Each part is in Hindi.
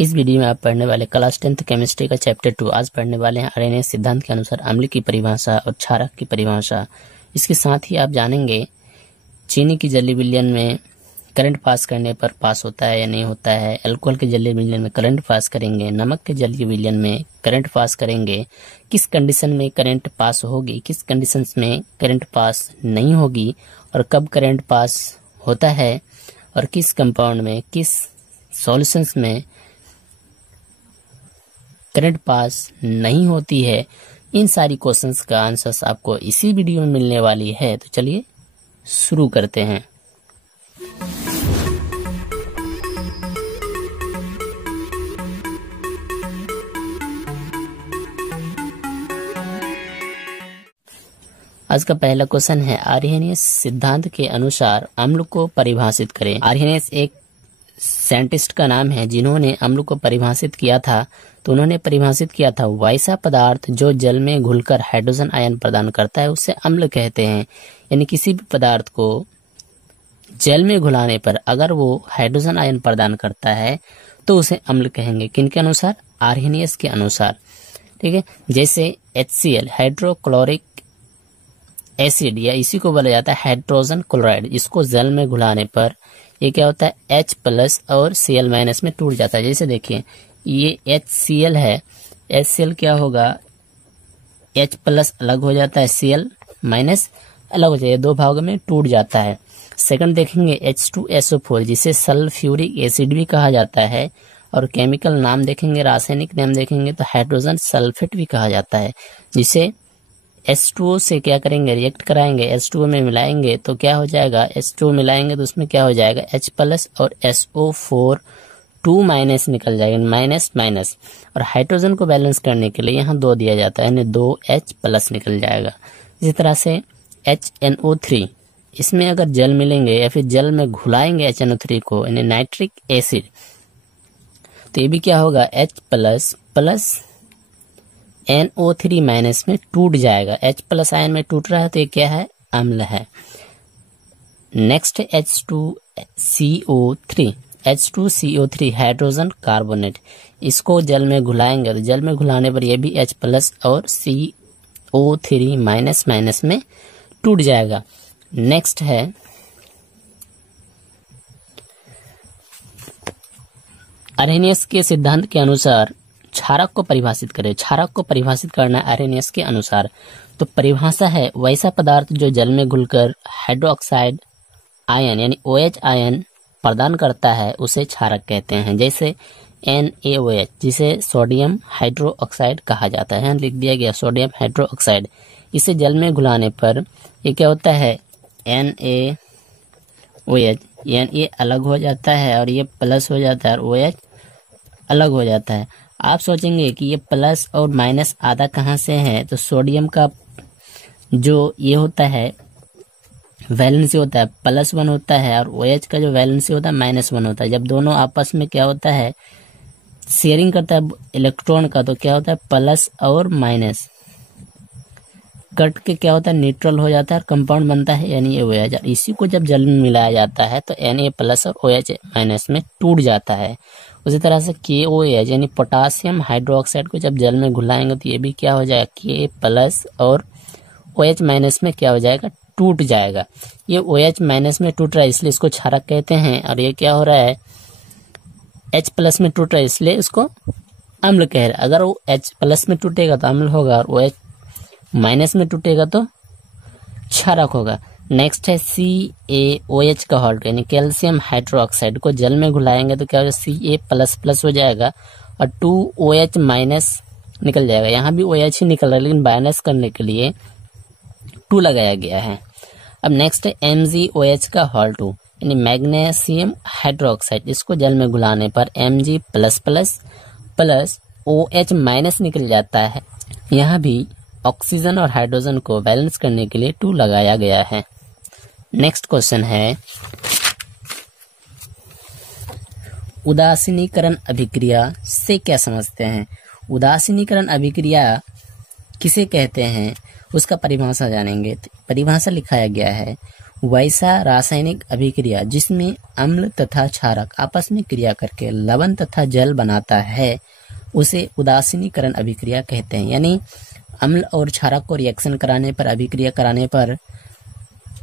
इस वीडियो में आप पढ़ने वाले क्लास 10th केमिस्ट्री का चैप्टर 2 आज पढ़ने वाले हैं आर्हेनियस सिद्धांत के अनुसार अम्ल की परिभाषा और क्षारक की परिभाषा। इसके साथ ही आप जानेंगे चीनी की जली विलयन में करंट पास करने पर पास होता है या नहीं होता है, अल्कोहल के जलीय विलयन में करंट पास करेंगे, नमक के जलीय विलयन में करंट पास करेंगे, किस कंडीशन में करंट पास होगी, किस कंडीशन में करंट पास नहीं होगी और कब करंट पास होता है और किस कंपाउंड में किस सॉल्यूशंस में करंट पास नहीं होती है। इन सारी क्वेश्चंस का आंसर्स आपको इसी वीडियो में मिलने वाली है। तो चलिए शुरू करते हैं। आज का पहला क्वेश्चन है आर्हेनियस सिद्धांत के अनुसार अम्ल को परिभाषित करें। आर्हेनियस एक साइंटिस्ट का नाम है जिन्होंने अम्ल को परिभाषित किया था। तो उन्होंने परिभाषित किया था वैसा पदार्थ जो जल में घुलकर हाइड्रोजन आयन प्रदान करता है उसे अम्ल कहते हैं। यानी किसी भी पदार्थ को जल में घुलाने पर अगर वो हाइड्रोजन आयन प्रदान करता है तो उसे अम्ल कहेंगे। किनके अनुसार? आर्हेनियस के अनुसार। ठीक है, जैसे HCl हाइड्रोक्लोरिक एसिड या इसी को बोला जाता है हाइड्रोजन क्लोराइड। इसको जल में घुलाने पर ये क्या होता है H+ और Cl- में टूट जाता है। जैसे देखिए ये HCl है, HCl क्या होगा H+ अलग हो जाता है, Cl- अलग हो जाता है, दो भागों में टूट जाता है। सेकंड देखेंगे H2SO4 जिसे सल्फ्यूरिक एसिड भी कहा जाता है और केमिकल नाम देखेंगे, रासायनिक नाम देखेंगे तो हाइड्रोजन सल्फेट भी कहा जाता है। जिसे H2O से क्या करेंगे, रिएक्ट कराएंगे, H2O में मिलाएंगे तो क्या हो जाएगा, H2O मिलाएंगे तो उसमें क्या हो जाएगा H+ और SO4 2- निकल जाएगा, माइनस। और हाइड्रोजन को बैलेंस करने के लिए यहाँ 2 दिया जाता है, यानी 2H+ निकल जाएगा। इसी तरह से HNO3 इसमें अगर जल मिलेंगे या फिर जल में घुलाएंगे HNO3 को, यानी नाइट्रिक एसिड, तो ये भी क्या होगा H+ NO3- में टूट जाएगा। H+ आयन में टूट रहा है तो ये क्या है, अम्ल है। नेक्स्ट H2CO3 हाइड्रोजन कार्बोनेट, इसको जल में घुलाएंगे तो जल में घुलाने पर ये भी H+ और CO3- में टूट जाएगा। नेक्स्ट है आर्हेनियस के सिद्धांत के अनुसार क्षारक को परिभाषित करें। क्षारक को परिभाषित करना है आर्हेनियस के अनुसार। तो परिभाषा है वैसा पदार्थ जो जल में घुलकर हाइड्रोक्साइड आयन यानी OH आयन प्रदान करता है उसे क्षारक कहते हैं। जैसे NaOH जिसे सोडियम हाइड्रोक्साइड कहा जाता है, दिख दिया गया सोडियम हाइड्रोक्साइड। इसे जल में घुलाने पर ये क्या होता है NaOH, Na अलग हो जाता है और ये प्लस हो जाता है और OH अलग हो जाता है। आप सोचेंगे कि ये प्लस और माइनस आधा कहाँ से है, तो सोडियम का जो ये होता है वैलेंसी होता है +1 होता है और OH का जो वैलेंसी होता है -1 होता है। जब दोनों आपस में क्या होता है शेयरिंग करता है इलेक्ट्रॉन का तो क्या होता है प्लस और माइनस कट के क्या होता है न्यूट्रल हो जाता है और कंपाउंड बनता है NaOH। इसी को जब जल में मिलाया जाता है तो Na+ और OH- में टूट जाता है। उसी तरह से KOH यानी पोटासियम हाइड्रोक्साइड को जब जल में घुलाएंगे तो ये भी क्या हो जाएगा K+ और OH- में क्या हो जाएगा, टूट जाएगा। ये OH- में टूट रहा है इसलिए इसको क्षारक कहते हैं और ये क्या हो रहा है H+ में टूट रहा है इसलिए इसको अम्ल कह रहे हैं। अगर वो H+ में टूटेगा तो अम्ल होगा और OH- में टूटेगा तो क्षारक होगा। नेक्स्ट है CaOH का हॉल्ट यानी कैल्शियम हाइड्रोक्साइड को जल में घुलाएंगे तो क्या हो जाएगा Ca++ हो जाएगा और 2OH- निकल जाएगा। यहाँ भी OH ही निकल रहा है लेकिन माइनस करने के लिए 2 लगाया गया है। अब नेक्स्ट है MgOH का हॉल्ट यानी मैग्नीशियम हाइड्रोक्साइड, इसको जल में घुलाने पर Mg++ OH- निकल जाता है। यहाँ भी ऑक्सीजन और हाइड्रोजन को बैलेंस करने के लिए 2 लगाया गया है। नेक्स्ट क्वेश्चन है उदासीनीकरण अभिक्रिया से क्या समझते हैं। उदासीनीकरण अभिक्रिया किसे कहते हैं उसका परिभाषा जानेंगे। तो परिभाषा लिखाया गया है वैसा रासायनिक अभिक्रिया जिसमें अम्ल तथा क्षारक आपस में क्रिया करके लवण तथा जल बनाता है उसे उदासीनीकरण अभिक्रिया कहते हैं। यानी अम्ल और क्षारक को रिएक्शन कराने पर, अभिक्रिया कराने पर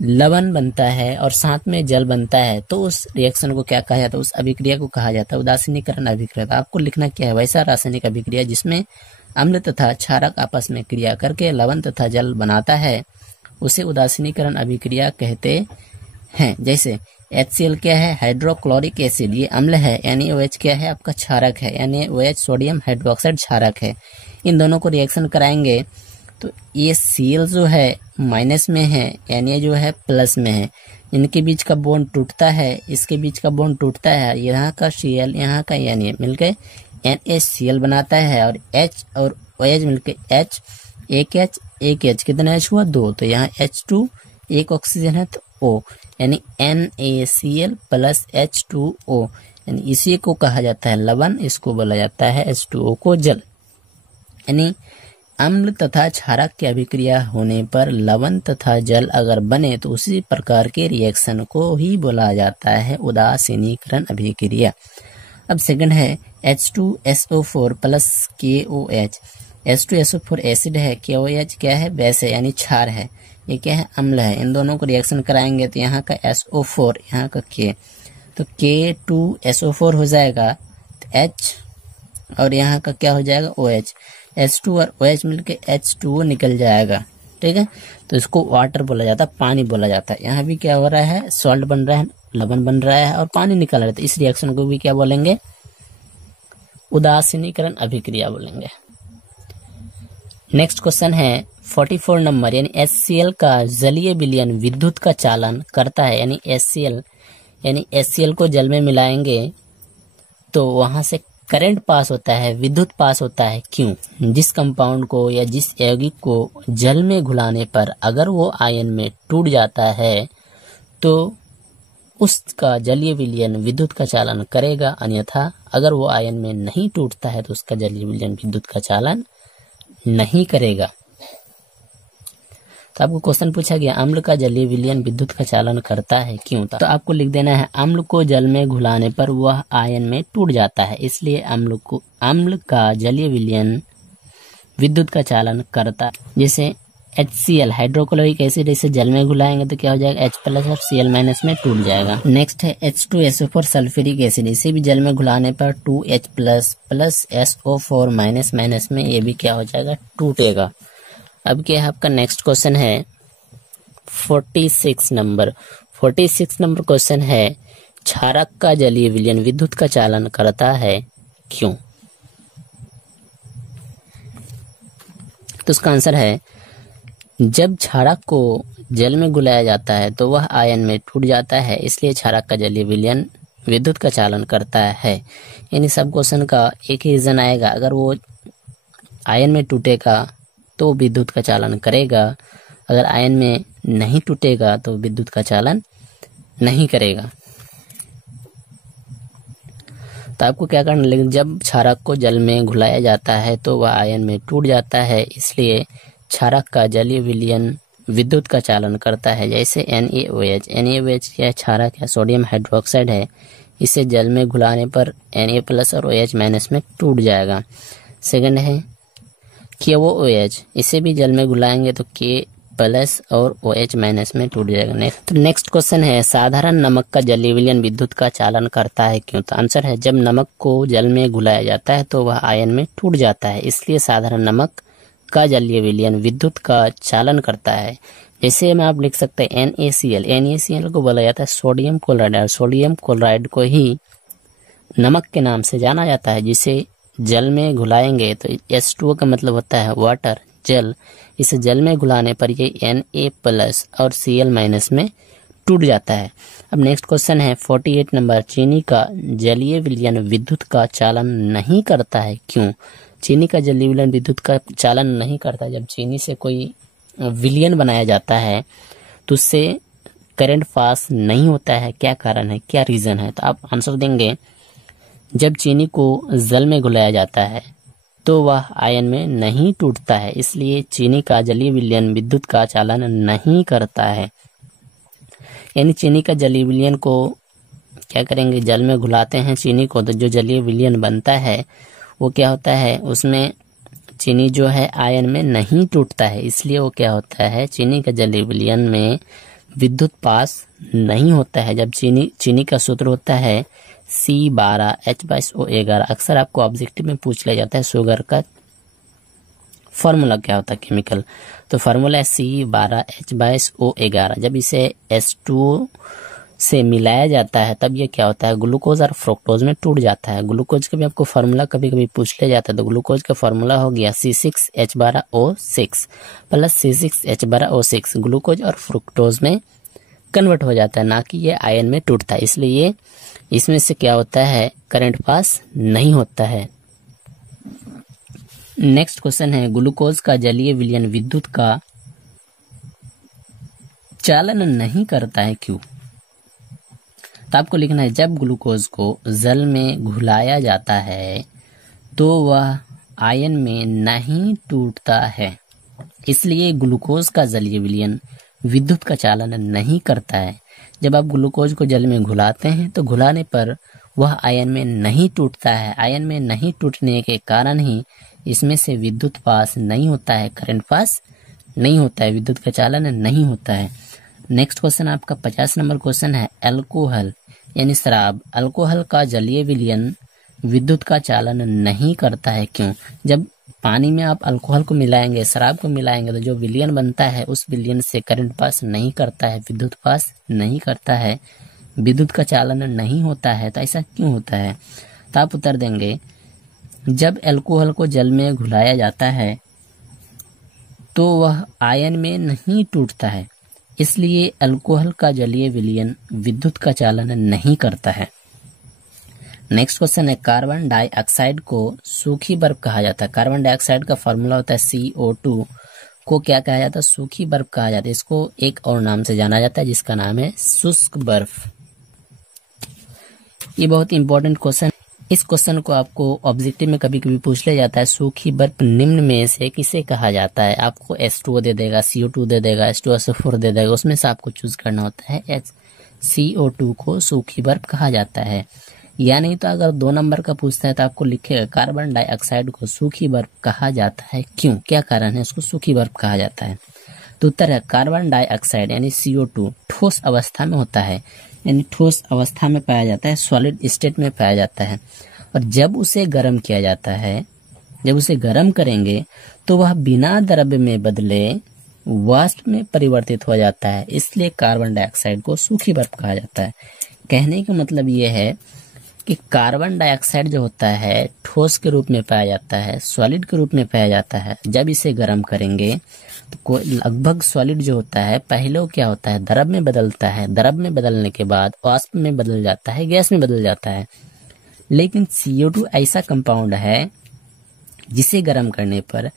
लवण बनता है और साथ में जल बनता है, तो उस रिएक्शन को क्या कहा जाता है, उस अभिक्रिया को कहा जाता है उदासीनीकरण अभिक्रिया। तो आपको लिखना क्या है, वैसा रासायनिक अभिक्रिया जिसमें अम्ल तथा क्षारक आपस में क्रिया करके लवण तथा जल बनाता है उसे उदासीनीकरण अभिक्रिया कहते हैं। जैसे HCl क्या है, हाइड्रोक्लोरिक एसिड, ये अम्ल है, NaOH क्या है, आपका क्षारक है, NaOH सोडियम हाइड्रोक्साइड क्षारक है। इन दोनों को रिएक्शन कराएंगे तो ये Cl जो है माइनस में है, Na जो है प्लस में है, इनके बीच का बॉन्ड टूटता है, इसके बीच का बॉन्ड टूटता है, यहाँ का Cl यहाँ का Na मिलकर NaCl बनाता है और H और OH मिलकर H, एक H कितना H हुआ 2, तो यहाँ H2 एक ऑक्सीजन है तो O, यानी NaCl प्लस H2O, यानी इसी को कहा जाता है लवण, इसको बोला जाता है H2O को जल। यानी अम्ल तथा क्षारक की अभिक्रिया होने पर लवण तथा जल अगर बने तो उसी प्रकार के रिएक्शन को ही बोला जाता है उदासीनीकरण अभिक्रिया। अब सेकंड है H2SO4 plus KOH। H2SO4 acid है, KOH क्या है, बेस है यानी क्षार है, ये क्या है, अम्ल है। इन दोनों को रिएक्शन कराएंगे तो यहाँ का SO4 यहाँ का K, तो K2SO4 हो जाएगा H और यहाँ का क्या हो जाएगा OH, H2 और OH मिलके H2O निकल जाएगा। ठीक है, तो इसको वाटर बोला जाता है, पानी बोला जाता है। यहाँ भी क्या हो रहा है, सॉल्ट बन रहा है, लवण बन रहा है और पानी निकल रहा है, तो इस रिएक्शन को भी क्या बोलेंगे, उदासीनीकरण अभिक्रिया बोलेंगे। नेक्स्ट क्वेश्चन है 44 नंबर, यानी HCl का जलीय विलयन विद्युत का चालन करता है। यानी HCl को जल में मिलाएंगे तो वहां से करंट पास होता है, विद्युत पास होता है। क्यों? जिस कंपाउंड को या जिस यौगिक को जल में घुलाने पर अगर वो आयन में टूट जाता है तो उसका जलीय विलयन विद्युत का चालन करेगा, अन्यथा अगर वो आयन में नहीं टूटता है तो उसका जलीय विलयन विद्युत का चालन नहीं करेगा। तो आपको क्वेश्चन पूछा गया अम्ल का जलीय विलयन विद्युत का चालन करता है, क्यों? तो आपको लिख देना है अम्ल को जल में घुलाने पर वह आयन में टूट जाता है, इसलिए अम्ल का जलीय विलयन विद्युत का चालन करता है। जैसे HCl हाइड्रोक्लोरिक एसिड, इसे जल में घुलाएंगे तो क्या हो जाएगा, H प्लस और Cl माइनस में टूट जाएगा। नेक्स्ट है H2SO4 सल्फ्यूरिक एसिड, इसे भी जल में घुलाने पर 2H plus plus SO4 minus minus में ये भी क्या हो जाएगा, टूटेगा। अब क्या है आपका नेक्स्ट क्वेश्चन है 46 नंबर। 46 नंबर क्वेश्चन है क्षारक का जलीय विलयन विद्युत का चालन करता है, क्यों? तो उसका आंसर है जब क्षारक को जल में घुलाया जाता है तो वह आयन में टूट जाता है, इसलिए क्षारक का जलीय विलयन विद्युत का चालन करता है। यानी सब क्वेश्चन का एक ही रीजन आएगा, अगर वो आयन में टूटेगा तो विद्युत का चालन करेगा, अगर आयन में नहीं टूटेगा तो विद्युत का चालन नहीं करेगा। तो आपको क्या करना, लेकिन जब क्षारक को जल में घुलाया जाता है तो वह आयन में टूट जाता है, इसलिए क्षारक का जलीय विलयन विद्युत का चालन करता है। जैसे NaOH या क्षारक है, सोडियम हाइड्रोक्साइड है, इसे जल में घुलाने पर Na प्लस और OH माइनस में टूट जाएगा। सेकंड है KOOH, इसे भी जल में घुलाएंगे तो K प्लस और OH माइनस में टूट जाएगा। नेक्स्ट क्वेश्चन है साधारण नमक का जलीय विलयन विद्युत का चालन करता है, क्यों? तो आंसर है जब नमक को जल में घुलाया जाता है तो वह आयन में टूट जाता है, इसलिए साधारण नमक का जलीय विलयन विद्युत का चालन करता है। जैसे में आप लिख सकते हैं NaCl को बोला जाता है सोडियम क्लोराइड, और सोडियम क्लोराइड को ही नमक के नाम से जाना जाता है, जिसे जल में घुलाएंगे तो H2O का मतलब होता है वाटर, जल। इसे जल में घुलाने पर ये Na प्लस और Cl माइनस में टूट जाता है। अब नेक्स्ट क्वेश्चन है 48 नंबर, चीनी का जलीय विलयन विद्युत का चालन नहीं करता है, क्यों? चीनी का जलीय विलयन विद्युत का चालन नहीं करता। जब चीनी से कोई विलयन बनाया जाता है तो उससे करंट पास नहीं होता है, क्या कारण है, क्या रीजन है? तो आप आंसर देंगे जब चीनी को जल में घुलाया जाता है तो वह आयन में नहीं टूटता है, इसलिए चीनी का जलीय विलयन विद्युत का चालन नहीं करता है। यानी चीनी का जलीय विलयन को क्या करेंगे, जल में घुलाते हैं चीनी को, तो जो जलीय विलयन बनता है वो क्या होता है, उसमें चीनी जो है आयन में नहीं टूटता है, इसलिए वो क्या होता है, चीनी का जलीय विलयन में विद्युत पास नहीं होता है। जब चीनी का सूत्र होता है C12H22O11। अक्सर आपको ऑब्जेक्टिव में पूछ लिया जाता है शुगर का फॉर्मूला क्या होता है केमिकल, तो फार्मूला है C12H22O11। जब इसे H2O से मिलाया जाता है तब ये क्या होता है, ग्लूकोज और फ्रुक्टोज में टूट जाता है। ग्लूकोज का भी आपको फार्मूला कभी कभी पूछ लिया जाता है, तो ग्लूकोज का फार्मूला हो गया C6H12O6 प्लस C6H12O6। ग्लूकोज और फ्रुक्टोज में कन्वर्ट हो जाता है, ना कि ये आयन में टूटता है, इसलिए इसमें से क्या होता है, करंट पास नहीं होता है। नेक्स्ट क्वेश्चन है, ग्लूकोज का जलीय विलयन विद्युत का चालन नहीं करता है, क्यों? तो आपको लिखना है, जब ग्लूकोज को जल में घुलाया जाता है तो वह आयन में नहीं टूटता है, इसलिए ग्लूकोज का जलीय विलयन विद्युत का चालन नहीं करता है। जब आप ग्लूकोज को जल में घुलाते हैं तो घुलाने पर वह आयन में नहीं टूटता है। आयन में नहीं टूटने के कारण ही इसमें से विद्युत पास नहीं होता है, करंट पास नहीं होता है, विद्युत का चालन नहीं होता है। नेक्स्ट क्वेश्चन आपका 50 नंबर क्वेश्चन है, अल्कोहल यानी शराब, अल्कोहल का जलीय विलयन विद्युत का चालन नहीं करता है, क्यों? जब पानी में आप अल्कोहल को मिलाएंगे, शराब को मिलाएंगे, तो जो विलयन बनता है उस विलयन से करंट पास नहीं करता है, विद्युत पास नहीं करता है, विद्युत का चालन नहीं होता है। तो ऐसा क्यों होता है? तो आप उत्तर देंगे, जब अल्कोहल को जल में घुलाया जाता है तो वह आयन में नहीं टूटता है, इसलिए अल्कोहल का जलीय विलयन विद्युत का चालन नहीं करता है। नेक्स्ट क्वेश्चन है, कार्बन डाइऑक्साइड को सूखी बर्फ कहा जाता है। कार्बन डाइऑक्साइड का फॉर्मूला होता है CO2 को क्या कहा जाता है, सूखी बर्फ कहा जाता है। इसको एक और नाम से जाना जाता है जिसका नाम है शुष्क बर्फ। ये बहुत इंपॉर्टेंट क्वेश्चन, इस क्वेश्चन को आपको ऑब्जेक्टिव में कभी कभी पूछ लिया जाता है, सूखी बर्फ निम्न में से किसे कहा जाता है। आपको H2O दे देगा, CO2 दे देगा, H2SO4 दे देगा, उसमें से आपको चूज करना होता है। CO2 को सूखी बर्फ कहा जाता है। या नहीं तो अगर 2 नंबर का पूछता है तो आपको लिखेगा, कार्बन डाइऑक्साइड को सूखी बर्फ कहा जाता है, क्यों, क्या कारण है उसको सूखी बर्फ कहा जाता है? तो उत्तर है, कार्बन डाइऑक्साइड यानी CO2 ठोस अवस्था में होता है, यानी ठोस अवस्था में पाया जाता है, सॉलिड स्टेट में पाया जाता है। और जब उसे गर्म किया जाता है, जब उसे गर्म करेंगे तो वह बिना द्रव्य में बदले वाष्प में परिवर्तित हो जाता है, इसलिए कार्बन डाइऑक्साइड को सूखी बर्फ कहा जाता है। कहने का मतलब ये है कि कार्बन डाइऑक्साइड जो होता है ठोस के रूप में पाया जाता है, सॉलिड के रूप में पाया जाता है। जब इसे गर्म करेंगे तो लगभग सॉलिड जो होता है पहले क्या होता है, द्रव में बदलता है, द्रव में बदलने के बाद वाष्प में बदल जाता है, गैस में बदल जाता है। लेकिन CO2 ऐसा कंपाउंड है जिसे गर्म करने पर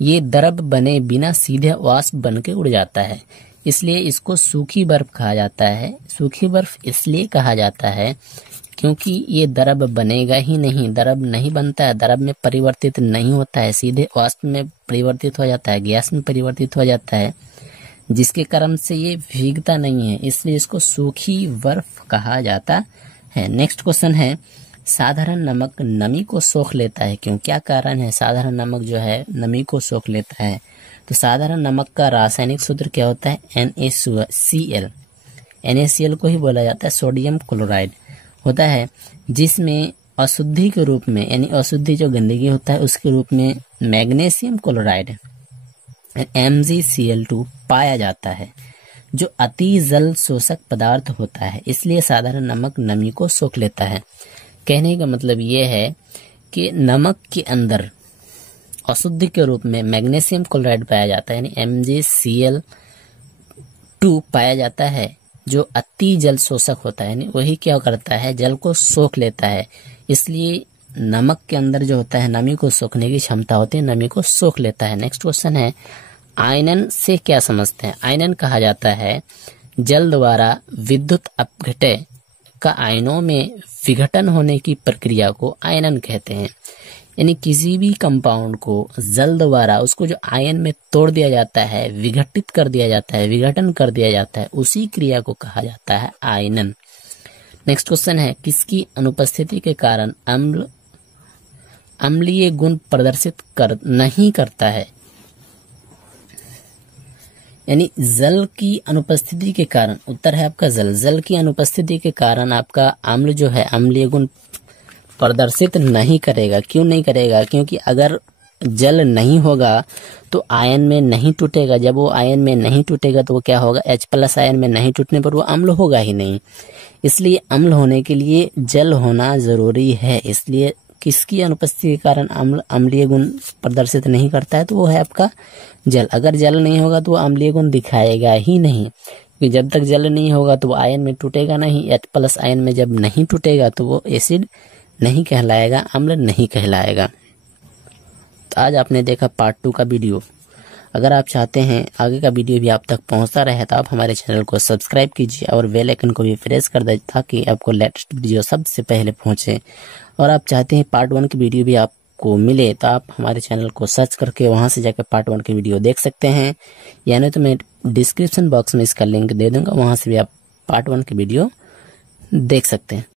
ये द्रव बने बिना सीधे वाष्प बन के उड़ जाता है, इसलिए इसको सूखी बर्फ कहा जाता है। सूखी बर्फ इसलिए कहा जाता है क्योंकि ये द्रव बनेगा ही नहीं, द्रव नहीं बनता है, द्रव में परिवर्तित नहीं होता है, सीधे वाष्प में परिवर्तित हो जाता है, गैस में परिवर्तित हो जाता है, जिसके कारण से ये भीगता नहीं है, इसलिए इसको सूखी बर्फ कहा जाता है। नेक्स्ट क्वेश्चन है, साधारण नमक नमी को सोख लेता है, क्यों, क्या कारण है साधारण नमक जो है नमी को सोख लेता है? तो साधारण नमक का रासायनिक सूत्र क्या होता है, NaCl। NaCl को ही बोला जाता है सोडियम क्लोराइड होता है, जिसमें अशुद्धि के रूप में, यानी अशुद्धि जो गंदगी होता है उसके रूप में मैग्नीशियम क्लोराइड MgCl2 पाया जाता है, जो अति जल शोषक पदार्थ होता है, इसलिए साधारण नमक नमी को सोख लेता है। कहने का मतलब ये है कि नमक के अंदर अशुद्धि के रूप में मैग्नीशियम क्लोराइड पाया जाता है, यानी MgCl2 पाया जाता है, जो अति जल शोषक होता है, यानी वही क्या करता है, जल को सोख लेता है, इसलिए नमक के अंदर जो होता है नमी को सोखने की क्षमता होती है, नमी को सोख लेता है। नेक्स्ट क्वेश्चन है, आयनन से क्या समझते हैं? आयनन कहा जाता है जल द्वारा विद्युत अपघटय का आयनों में विघटन होने की प्रक्रिया को आयनन कहते हैं। यानी किसी भी कंपाउंड को जल द्वारा उसको जो आयन में तोड़ दिया जाता है, विघटित कर दिया जाता है, विघटन कर दिया जाता है, उसी क्रिया को कहा जाता है आयनन। नेक्स्ट क्वेश्चन है, किसकी अनुपस्थिति के कारण अम्ल अम्लीय गुण प्रदर्शित नहीं करता है? यानी जल की अनुपस्थिति के कारण, उत्तर है आपका जल की अनुपस्थिति के कारण आपका अम्ल जो है अम्लीय गुण प्रदर्शित नहीं करेगा। क्यों नहीं करेगा? क्योंकि अगर जल नहीं होगा तो आयन में नहीं टूटेगा। जब वो आयन में नहीं टूटेगा तो वो क्या होगा? H+ आयन में नहीं टूटने पर वो अम्ल होगा ही नहीं। इसलिए अम्ल होने के लिए जल होना जरूरी है। इसलिए किसकी अनुपस्थिति के कारण अम्ल अम्लीय गुण प्रदर्शित नहीं करता है? तो वो है आपका जल। अगर जल नहीं होगा तो वो अम्लीय गुण दिखाएगा ही नहीं, क्योंकि जब तक जल नहीं होगा तो वो आयन में टूटेगा नहीं। H+ आयन में जब नहीं टूटेगा तो वो एसिड नहीं कहलाएगा, अम्ल नहीं कहलाएगा। तो आज आपने देखा पार्ट 2 का वीडियो। अगर आप चाहते हैं आगे का वीडियो भी आप तक पहुंचता रहे तो आप हमारे चैनल को सब्सक्राइब कीजिए और बेल आइकन को भी प्रेस कर दें ताकि आपको लेटेस्ट वीडियो सबसे पहले पहुंचे। और आप चाहते हैं पार्ट 1 की वीडियो भी आपको मिले तो आप हमारे चैनल को सर्च करके वहां से जाकर पार्ट 1 की वीडियो देख सकते हैं, यानी तो मैं डिस्क्रिप्शन बॉक्स में इसका लिंक दे दूंगा, वहां से भी आप पार्ट 1 की वीडियो देख सकते हैं।